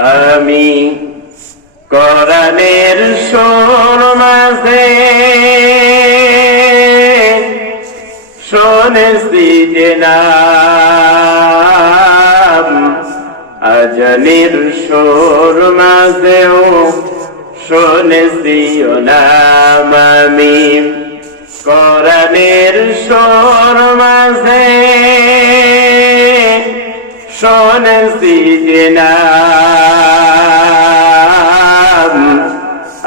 আমি কোরআনের সুর মাঝে শুনেছি যে নাম আজমির সুর মাঝেও শুনেছি ও নাম আমি। কোরআনের সুর মাঝে শুনেছি যে নাম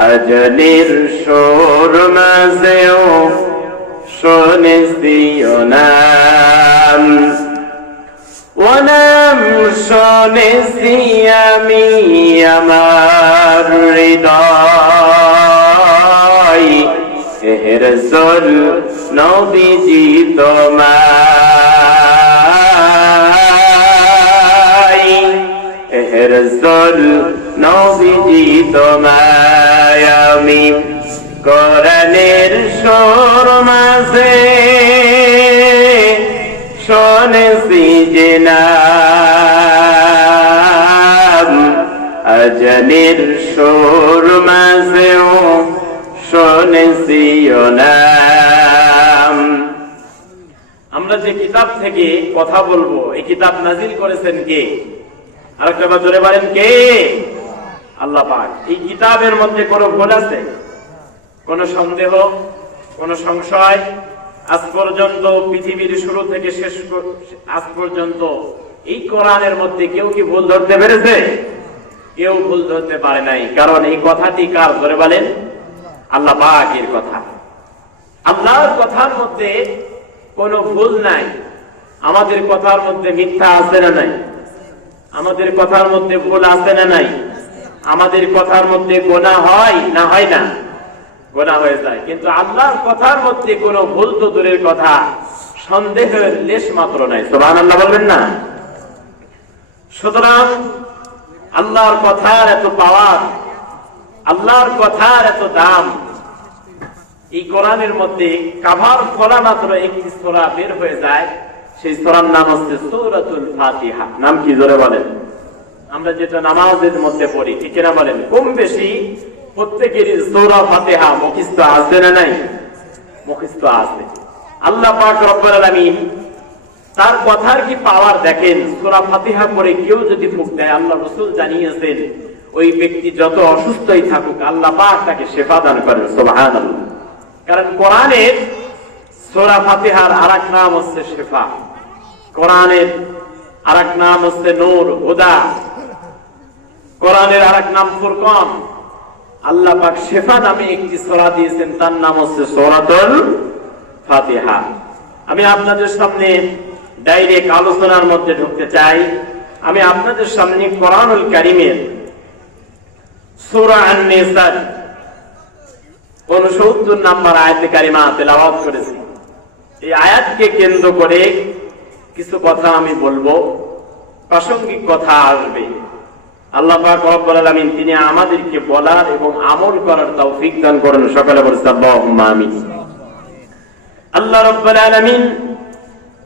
আজলির সুর মাঝেও শুনেছি ও নাম ও নাম শুনেছি আমি আমার হৃদয়। হেরসল নবীজি তোমায় হেরসল নবীজি তোমায় আমি কোরআনের সুর মাঝে শুনেছি যে নাম। আজলের সুর মাঝেও ও নাম। আমরা যে কিতাব থেকে কথা বলব, এই কিতাব নাজিল করেছেন কে? আরেকটা বার জোরে বলেন কে? আল্লাহ পাক। এই কিতাবের মধ্যে কোনো ভুল আছে? কোন সন্দেহ? কোন সংশয়? আজ পর্যন্ত পৃথিবীর শুরু থেকে শেষ আজ পর্যন্ত এই কোরআনের মধ্যে কেউ কি ভুল ধরতে পেরেছে? কেউ ভুল ধরতে পারে নাই। কারণ এই কথাটি কার? ধরে বলেন। আল্লাহ পাকের কথা। আল্লাহর কথার মধ্যে কোনো ভুল নাই। আমাদের কথার মধ্যে মিথ্যা আছে না নাই? আমাদের কথার মধ্যে ভুল আছে না নাই? আমাদের কথার মধ্যে গোনা হয় না হয় না? গোনা হয়ে যায়। কিন্তু আল্লাহর কথার মধ্যে কোনো ভুল তো দূরের কথা। সন্দেহের লেশ মাত্র নাই। সোহান আল্লাহ বলবেন না? সুতরাং আল্লাহর কথার এত পাওয়ার, আল্লাহর কথার এত দাম, এই কোরআনের মধ্যে কাভার ফলা মাত্র একটি সোরা বের হয়ে যায়। সেই সোরার নাম হচ্ছে সৌরাতুল ফাতিহা। নাম কি জোরে বলেন? আমরা যেটা নামাজের মধ্যে পড়ি, ঠিক না বলেন? কম বেশি প্রত্যেকেরই সৌরা ফাতিহা মুখিস্ত আছে না নাই? মুখিস্ত আছে। আল্লাহ পাক রব্বুল আলামিন তার কথার কি পাওয়ার দেখেন? সূরা ফাতিহা পড়ে কেউ যদি ফুক দেয়, আল্লাহ রাসূল জানিয়েছেন, ওই ব্যক্তি যত অসুস্থই থাকুক, আল্লাহ পাক তাকে শেফা দান করেন, সুবহানাল্লাহ। কারণ কোরআনের সূরা ফাতিহার আরেক নাম হচ্ছে শেফা। কোরআনের আর এক নাম হচ্ছে নূর, হুদা। কোরআনের আরেক নাম ফুরকান। আল্লাহ পাক শেফা নামে একটি সূরা দিয়েছেন, তার নাম হচ্ছে সূরাতুল ফাতিহা। আমি আপনাদের সামনে ডাইরেক্ট আলোচনার মধ্যে ঢুকতে চাই। আমি আপনাদের সামনে কোরআনুল কারিমের সূরা আন-নিসা উনসত্তর নাম্বার আয়াতে কারিমা তেলাওয়াত করেছি। এই আয়াতকে কেন্দ্র করে কিছু কথা আমি বলব। প্রাসঙ্গিক কথা আসবে। আল্লাহ পাক তিনি আমাদেরকে বলার এবং আমল করার তৌফিক দান করেন। সকালে আমিন। আল্লাহ রব্বুল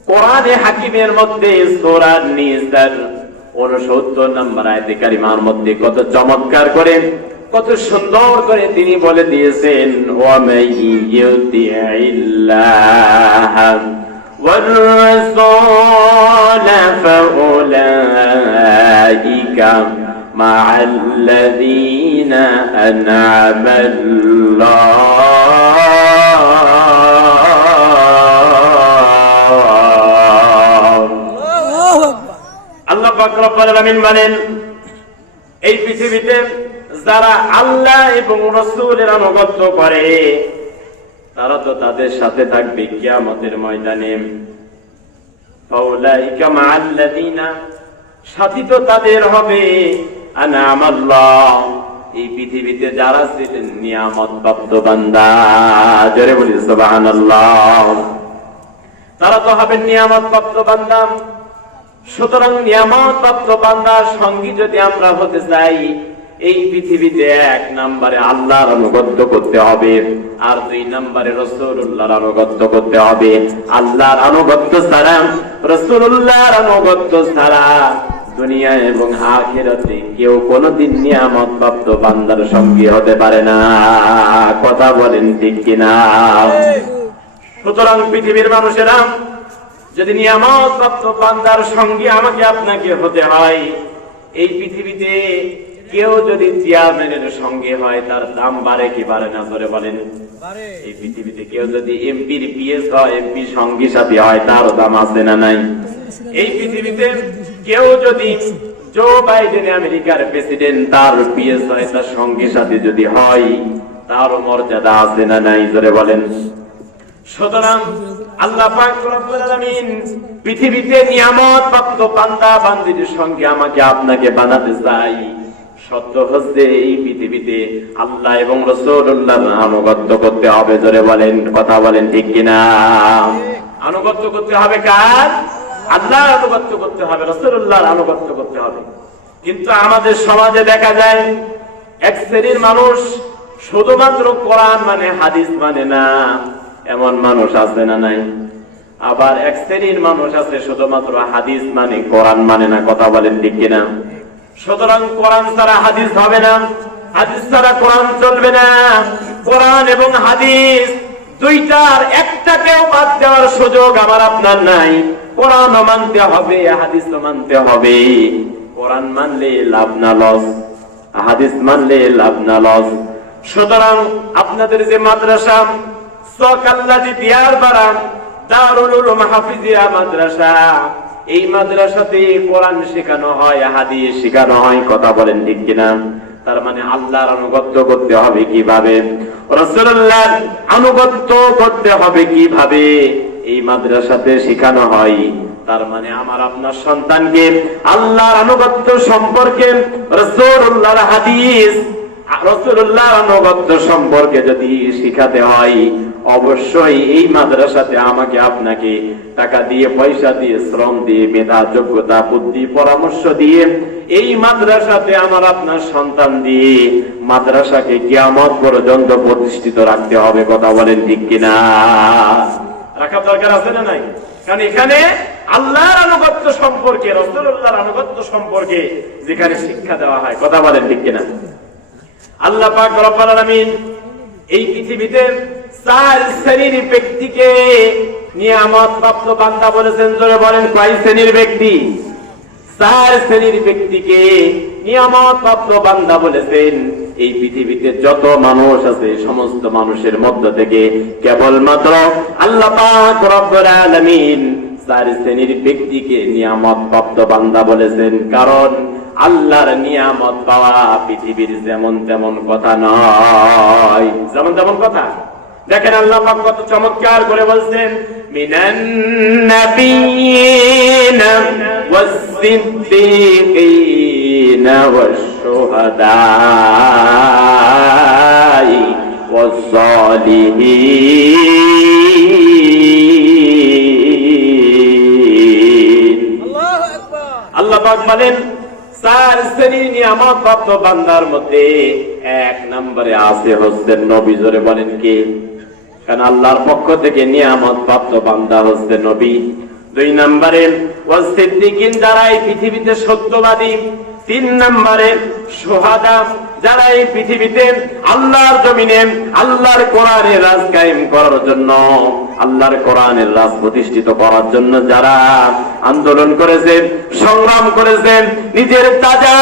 কোরআনে হাকিমের মধ্যে সূরা নিসার 69 নম্বর মধ্যে কত চমৎকার করে, কত সুন্দর করে তিনি বলে দিয়েছেন মাইয়ুতিল্লাহ والرسول فأولئك مع الذين أنعم الله আল্লাহ পাক রব্বুল আলামিন বলেন এই পৃথিবীতে যারা আল্লাহ এবং রাসূলের আনুগত্য করে তারা তো তাদের সাথে থাকবে কিয়ামতের ময়দানে। সাথী তো তাদের হবে। এই পৃথিবীতে যারা ছিলেন নিয়ামত প্রাপ্ত বান্দা। জোরে বলি তারা তো হবেন নিয়ামত প্রাপ্ত বান্দা। সুতরাং নিয়ামত প্রাপ্ত বান্দার সঙ্গী যদি আমরা হতে চাই এই পৃথিবীতে এক নম্বরে আল্লাহর আনুগত্য করতে হবে, আর দুই নম্বরে রসুল্লাহর আনুগত্য করতে হবে। আল্লাহর আনুগত্য ছাড়া রসুল্লাহর আনুগত্য ছাড়া দুনিয়া এবং আখেরাতে কেউ কোনোদিন নিয়ামত প্রাপ্ত বান্দার সঙ্গী হতে পারে না। কথা বলেন ঠিক কিনা? সুতরাং পৃথিবীর মানুষেরা, যদি নিয়ামত প্রাপ্ত বান্দার সঙ্গী আমাকে আপনাকে হতে হয়, এই পৃথিবীতে কেউ যদি চেয়ারম্যানের সঙ্গে হয় তার দাম বাড়ে কি বাড়ে না? ধরে বলেন। এই পৃথিবীতে কেউ যদি এমপির পিএস হয় এমপি সঙ্গী সাথী হয় তার দাম আছে না নাই? এই পৃথিবীতে কেউ যদি জো বাইডেন আমেরিকার প্রেসিডেন্ট তার পিএস হয় তার সঙ্গী সাথী যদি হয় তারও মর্যাদা আছে না নাই? ধরে বলেন। সুতরাং আল্লাহ পাক রব্বুল আলামিন পৃথিবীতে নিয়ামত প্রাপ্ত বান্দা বান্দির সঙ্গে আমাকে আপনাকে বানাতে চাই। কিন্তু আমাদের সমাজে দেখা যায়, এক শ্রেণির মানুষ শুধুমাত্র কোরআন মানে হাদিস মানে না, এমন মানুষ আছে না নাই? আবার এক শ্রেণির মানুষ আছে শুধুমাত্র হাদিস মানে কোরআন মানে না, কথা বলেন ঠিক কিনা? সুতরাং কোরআন ছাড়া হাদিস হবে না, হাদিস ছাড়া কোরআন চলবে না। কোরআন এবং হাদিস দুইটার একটাকেও বাদ দেওয়ার সুযোগ আমার আপনার নাই। কোরআন মানতে হবে, হাদিস মানতে হবে। কোরআন মানলে লাভ না লস, হাদিস মানলে লাভ না লস। সুতরাং আপনাদের যে মাদ্রাসা সকাল্লাদি দিয়ার বাড়া, দারুল উলুম হাফিজিয়া মাদ্রাসা এই মাদ্রাসাতে কোরআন শেখানো হয়, হাদিস শেখানো হয়, কথা বলেন ঠিক কিনা? তার মানে আল্লাহর আনুগত্য করতে হবে কীভাবে? রসুল্লাহর আনুগত্য করতে হবে কীভাবে? এই মাদ্রাসাতে শেখানো হয়। তার মানে আমার আপনার সন্তানকে আল্লাহর আনুগত্য সম্পর্কে রসুল্লাহর হাদিস রসুল্লাহ আনুগত্য সম্পর্কে যদি শিখাতে হয় অবশ্যই এই মাদ্রাসাতে আমাকে আপনাকে টাকা দিয়ে, পয়সা দিয়ে, শ্রম দিয়ে, মেধা, যোগ্যতা, বুদ্ধি, পরামর্শ দিয়ে এই মাদ্রাসাতে আমার আপনার সন্তান দিয়ে মাদ্রাসাকে কিয়ামত পর্যন্ত প্রতিষ্ঠিত রাখতে হবে, কথা বলেন ঠিক কিনা? রাখার দরকার আছে না নাই? কারণ এখানে আল্লাহর আনুগত্য সম্পর্কে রসুল্লাহর আনুগত্য সম্পর্কে যেখানে শিক্ষা দেওয়া হয়, কথা বলেন ঠিক কিনা? আল্লাহ পাক রব্বুল আলামিন এই পৃথিবীতে চার শ্রেণির ব্যক্তিকে নিয়ামত প্রাপ্ত বান্দা বলেছেন, জোরে বলেন, কয় শ্রেণির ব্যক্তি? চার শ্রেণির ব্যক্তিকে নিয়ামত প্রাপ্ত বান্দা বলেছেন, এই পৃথিবীতে যত মানুষ আছে, সমস্ত মানুষের মধ্য থেকে কেবলমাত্র আল্লাহ পাক রব্বুল আলামিন চার শ্রেণির ব্যক্তিকে নিয়ামত প্রাপ্ত বান্দা বলেছেন। কারণ আল্লাহর নিয়ামত পাওয়া পৃথিবীর যেমন তেমন কথা নয়। যেমন তেমন কথা। দেখেন আল্লাহ পাক কত চমৎকার করে বলছেন মিনান নাবিয়িন আল্লাহ পাক বলেন চার শ্রেণি নিয়ামত প্রাপ্ত বান্দার মধ্যে এক নম্বরে আছে হচ্ছেন নবী। জোরে বলেন কি? কারণ আল্লাহর পক্ষ থেকে নিয়ামত প্রাপ্ত বান্দা হচ্ছে নবী। দুই নম্বরে ওয়াসিদ্দিকিন যারা এই পৃথিবীতে সত্যবাদী। তিন নম্বরে, সোহাদা যারা এই পৃথিবীতে আল্লাহর জমিনে, আল্লাহর কোরআনের রাজ কায়েম করার জন্য। আল্লাহর কোরআনের রাজ প্রতিষ্ঠিত করার জন্য যারা আন্দোলন করেছেন, সংগ্রাম করেছেন, নিজের তাজা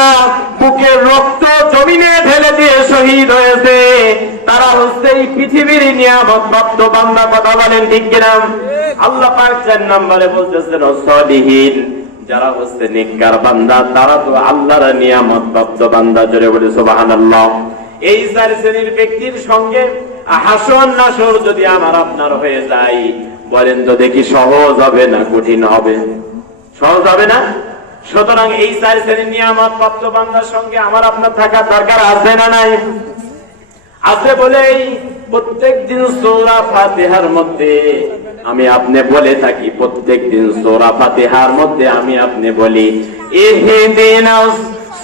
বুকের রক্ত জমিনে ঢেলে দিয়ে শহীদ হয়েছে, তারা হচ্ছে এই পৃথিবীর নিয়ামত প্রাপ্ত বান্দা, কথা বলেন ঠিক কিনা? আল্লাহ পাক চার নম্বরে বলতেছেন সলিহীন যারা হচ্ছে নিকার বান্দা, তারা তো আল্লাহর নিয়ামত প্রাপ্ত বান্দা, জোরে বলে সুবহানাল্লাহ। এই চার শ্রেণির ব্যক্তির সঙ্গে হাসন নাসর যদি আমার আপনার হয়ে যায়, বলেন তো দেখি সহজ হবে না কঠিন হবে? সহজ হবে না? সুতরাং এই চার শ্রেণির নিয়ামত প্রাপ্ত বান্দার সঙ্গে আমার আপনার থাকা দরকার আছে না নাই? আছে বলেই প্রত্যেক দিন সৌরা ফাতেহার মধ্যে আমি আপনি বলে থাকি, প্রত্যেক দিন সৌরা ফাতেহার মধ্যে আমি আপনি বলি ইহদিনা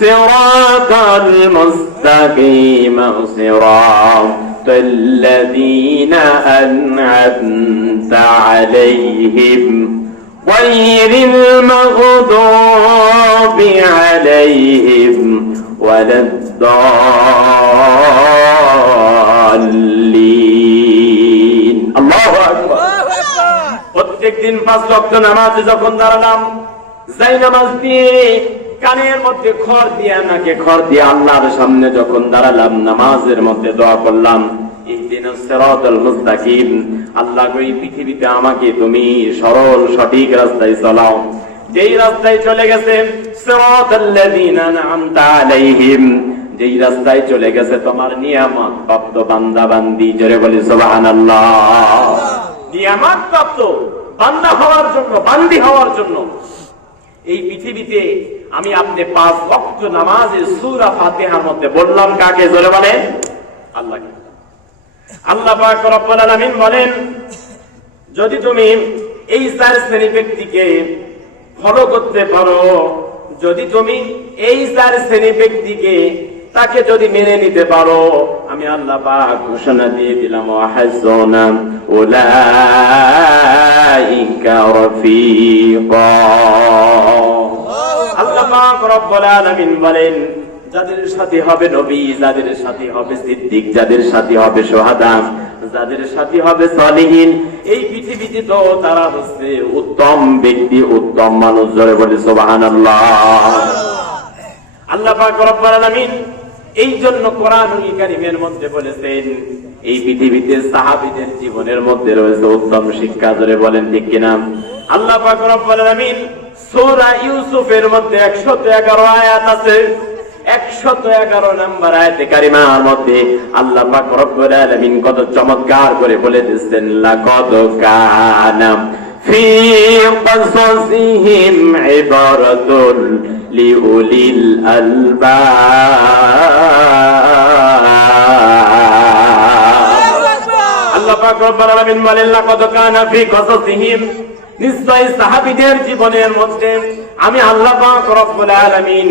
সিরাতাল মুস্তাকিম সিরাতাল লাযীনা আন'আমতা আলাইহিম غير المغضوب عليهم ولا الضالين الله أكبر প্রত্যেক দিন পাঁচ রক্ত নামাজে যখন দাঁড়ালাম যাই নামাজ দিয়ে কানের মধ্যে খড় দিয়ে, নাকে খড় দিয়ে আল্লাহর সামনে যখন দাঁড়ালাম, নামাজের মধ্যে দোয়া করলাম আমাকে তুমি সরল, সঠিক রাস্তায় চালাও। যেই রাস্তায় চলে গেছে রাস্তায় চলে গেছে, তোমার নিয়ামত প্রাপ্ত বান্দা বান্দি জোরে বলি, সুবহানাল্লাহ নিয়ামত প্রাপ্ত বান্দা হওয়ার জন্য, বান্দি হওয়ার জন্য, এই পৃথিবীতে আমি আপনি পাঁচ ভক্ত নামাজে সুরা ফাতেহার মধ্যে বললাম কাকে? জোরে বলেন। আল্লাহকে আল্লাহ পাক রব্বুল আলামিন বলেন, যদি তুমি এই চার শ্রেণি ব্যক্তিকে ফলো করতে পারো, যদি তুমি এই চার শ্রেণি ব্যক্তিকে তাকে যদি মেনে নিতে পারো, আমি আল্লাহ পাক ঘোষণা দিয়ে দিলাম উলাইকা আল্লাহ পাক রব্বুল আলামিন বলেন, যাদের সাথে হবে নবী, যাদের সাথে হবে সিদ্দিক, যাদের সাথে হবে সোহাদা, যাদের সাথে হবে সলিহীন, এই পৃথিবীতে তো তারা হচ্ছে উত্তম ব্যক্তি, উত্তম মানুষ, জোরে বলে সুবহানাল্লাহ। আল্লাহ পাক রব্বুল আলামিন এই জন্য কোরআনুল কারীমের মধ্যে বলেছেন এই পৃথিবীতে সাহাবীদের জীবনের মধ্যে রয়েছে উত্তম শিক্ষা ধরে বলেন ঠিক কিনা আল্লাহ পাক রব্বুল আলামিন সূরা ইউসুফের মধ্যে 111 আয়াত আছে 111 নাম্বার আয়াতে কারিমার মধ্যে আল্লাহ পাক রব্বুল আলামিন কত চমৎকার করে বলে দিচ্ছেন লাকাদ কানা في قصصهم عبرة লিউলিল আলবা। আল্লাহ পাক রব্বুল আলামিন বলেন, লাকাদ কানা ফি কসাসিহিম। নিশ্চয় সাহাবীদের জীবনের মধ্যে আমি আল্লাহ পাক রব্বুল আলামিন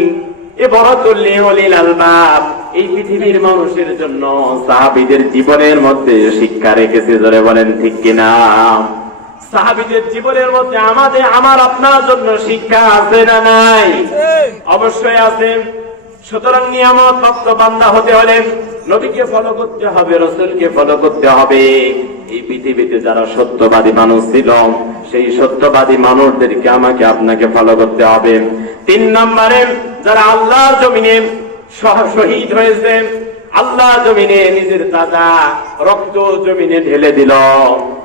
এ বড় তুললে তুল্লিউলিল আলবাব, এই পৃথিবীর মানুষের জন্য সাহাবিদের জীবনের মধ্যে শিক্ষা রেখেছে। ধরে বলেন, ঠিক কিনা? সাহাবীদের জীবনের মধ্যে আমাদের, আমার, আপনার জন্য শিক্ষা আছে না নাই? অবশ্যই আছে। সুতরাং নিয়ামত প্রাপ্ত বান্দা হতে হলে নবীকে ফলো করতে হবে, রসুলকে ফলো করতে হবে। এই পৃথিবীতে যারা সত্যবাদী মানুষ ছিল, সেই সত্যবাদী মানুষদেরকে আমাকে, আপনাকে ফলো করতে হবে। তিন নম্বরে, যারা আল্লাহ জমিনে শহীদ হয়েছে আল্লাহ জমিনে নিজের তাজা রক্ত জমিনে ঢেলে দিল।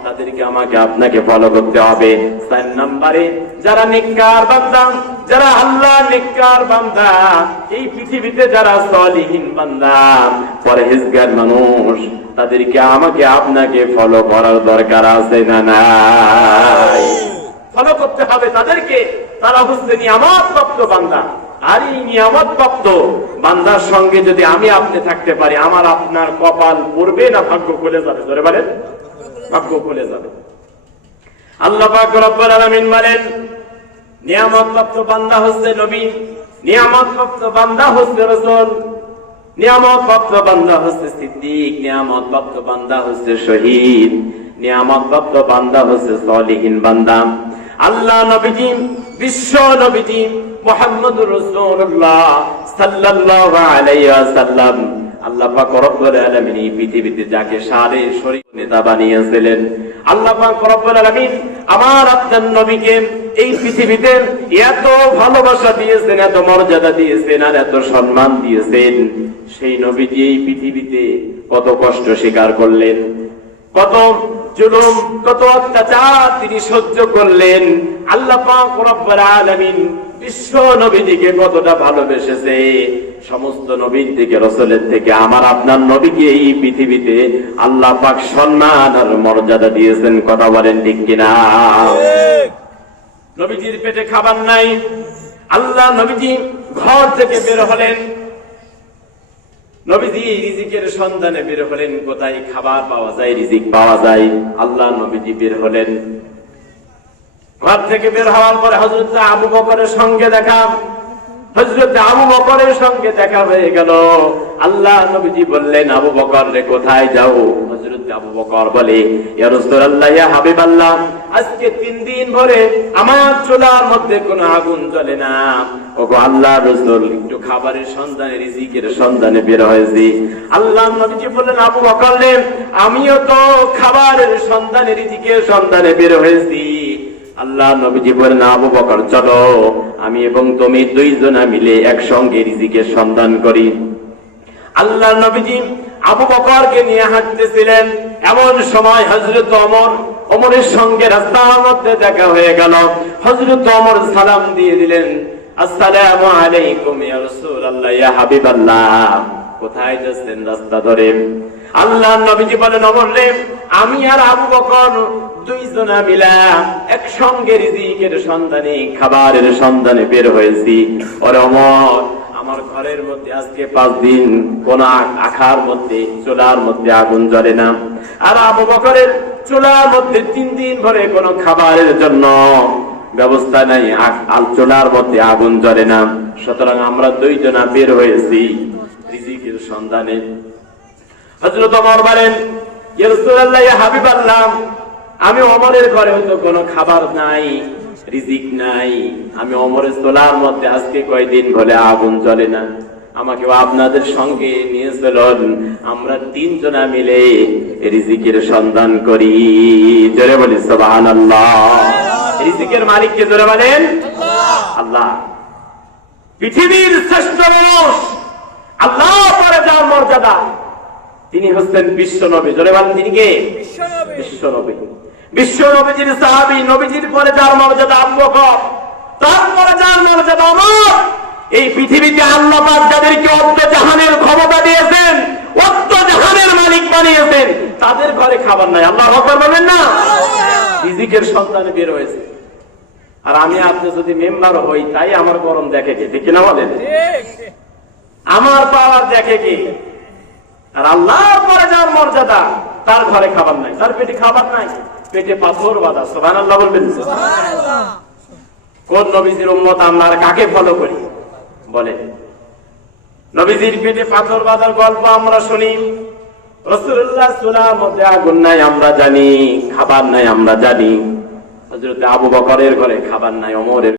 তাদেরকে আমাকে আপনাকে ফলো করতে হবে। চার নম্বরে, যারা নিকার বান্দা, যারা আল্লাহ নিকার বান্দা, এই পৃথিবীতে যারা সলিহীন বান্দা, পরহেজগার মানুষ, তাদেরকে আমাকে আপনাকে ফলো করার দরকার আছে না নাই? ফলো করতে হবে তাদেরকে। তারা হচ্ছে নিয়ামত প্রাপ্ত বান্দা। আর এই নিয়ামত প্রাপ্ত বান্দার সঙ্গে যদি আমি আপনি থাকতে পারি, আমার আপনার কপাল পড়বে না, ভাগ্য খুলে যাবে। ধরে বলেন। ভাগ্য যাবে। আল্লাহ পাক রব্বুল আলামিন বলেন নিয়ামত প্রাপ্ত বান্দা হচ্ছে নবী নিয়ামত প্রাপ্ত বান্দা হচ্ছে রাসূল নিয়ামত প্রাপ্ত বান্দা হচ্ছে সিদ্দিক নিয়ামত প্রাপ্ত বান্দা হচ্ছে শহীদ নিয়ামত প্রাপ্ত বান্দা হচ্ছে সলিহীন বান্দা। আল্লাহ নবীজি, বিশ্ব নবীজি মুহাম্মদুর রাসূলুল্লাহ সাল্লাল্লাহু আলাইহি ওয়াসাল্লাম সেই নবীজি পৃথিবীতে কত কষ্ট স্বীকার করলেন, কত জুলুম, কত অত্যাচার তিনি সহ্য করলেন। আল্লাহ পাক বিশ্ব নবীজিকে কতটা ভালোবেসেছে? সমস্ত নবীর থেকে রসলের থেকে আমার আপনার নবীকে এই পৃথিবীতে আল্লাহ পাক সম্মান আর মর্যাদা দিয়েছেন, কথা বলেন ঠিক কিনা? নবীজির পেটে খাবার নাই। আল্লাহ নবীজি ঘর থেকে বের হলেন। নবীজি রিজিকের সন্ধানে বের হলেন, কোথায় খাবার পাওয়া যায়, রিজিক পাওয়া যায়। আল্লাহ নবীজি বের হলেন। ঘর থেকে বের হওয়ার পরে হজরত আবু বকরের সঙ্গে দেখা হজরত আবু বকরের সঙ্গে দেখা হয়ে গেল। আল্লাহ নবীজি বললেন, আবু বকর রে, কোথায় যাও? হযরত আবু বকর বলে, ইয়া রাসূলুল্লাহ, ইয়া আজকে তিন দিন ধরে আমার চুলার মধ্যে কোনো আগুন জ্বলে না। আল্লাহ রাসূল, একটু খাবারের সন্ধানে, রিজিকের সন্ধানে বের হয়েছি। আল্লাহ নবীজি বললেন, আবু বকর রে, আমিও তো খাবারের সন্ধানে, রিজিকের সন্ধানে বের হয়েছি। আল্লাহ নবীজি বলেন আবু বকর, চলো। আমি এবং তুমি দুইজনা মিলে একসঙ্গে রিজিকের সন্ধান করি। আল্লাহ নবীজি আবু বকরকে নিয়ে হাঁটতেছিলেন। এমন সময় হজরত অমর অমরের সঙ্গে রাস্তার মধ্যে দেখা হয়ে গেল। হজরত অমর সালাম দিয়ে দিলেন, আসসালামু আলাইকুম ইয়া রাসূলুল্লাহ, ইয়া হাবিবাল্লাহ। কোথায় যাচ্ছেন রাস্তা ধরে? আল্লাহ নবীজি বলেন অমর আমি আর আবু বকর দুইজনা মিলা একসঙ্গে রিজিকের সন্ধানে, খাবারের সন্ধানে বের হয়েছি। ওরে অমর, আমার ঘরের মধ্যে আজকে পাঁচ দিন কোন আখার মধ্যে, চুলার মধ্যে আগুন জ্বলে না। আর আবু বকরের চুলার মধ্যে তিন দিন ধরে কোনো খাবারের জন্য ব্যবস্থা নাই আল চুলার মধ্যে আগুন জ্বলে না। সুতরাং আমরা দুইজনা বের হয়েছি রিজিকের সন্ধানে। হজরত অমর বলেন, ইয়া হাবিবাল্লাহ, আমি অমরের ঘরে হয়তো কোনো খাবার নাই, রিজিক নাই। আমি অমরের তোলার মধ্যে আজকে কয়দিন বলে আগুন চলে না। আমাকে আপনাদের সঙ্গে নিয়ে চলুন। আমরা তিনজনা মিলে রিজিকের সন্ধান করি। জোরে বলি সুবহানাল্লাহ। রিজিকের মালিককে জোরে বলেন আল্লাহ। পৃথিবীর শ্রেষ্ঠ মানুষ, আল্লাহ পরে যার মর্যাদা। তিনি হচ্ছেন বিশ্ব নবী জোরে বলেন তিনি কে? বিশ্ব নবী বিশ্ব নবীজির সাহাবী নবীজির পরে যার মর্যাদা আবু বকর তারপরে যার মর্যাদা আমার এই পৃথিবীতে আল্লাহ পাক যাদেরকে অর্ধ জাহানের ক্ষমতা দিয়েছেন অর্ধ জাহানের মালিক বানিয়েছেন তাদের ঘরে খাবার নাই। আল্লাহ হকর বলেন না? রিজিকের সন্তানে বের হয়েছে। আর আমি আপনি যদি মেম্বার হই তাই আমার গরম দেখে কে? দেখি না বলেন? আমার পাওয়ার দেখে কি? আর আল্লাহর পরে যার মর্যাদা তার ঘরে খাবার নাই। তার পেটে খাবার নাই। পেটে পাথর বাঁধা সোহান আল্লাহ বলবেন কোন নবীজির উম্মত আমরা কাকে ফলো করি? বলে নবীজির পেটে পাথর বাঁধার গল্প আমরা শুনি। রসুল্লাহ চুলার মধ্যে আগুন নাই আমরা জানি খাবার নাই আমরা জানি। হজরত আবু বকরের ঘরে খাবার নাই অমরের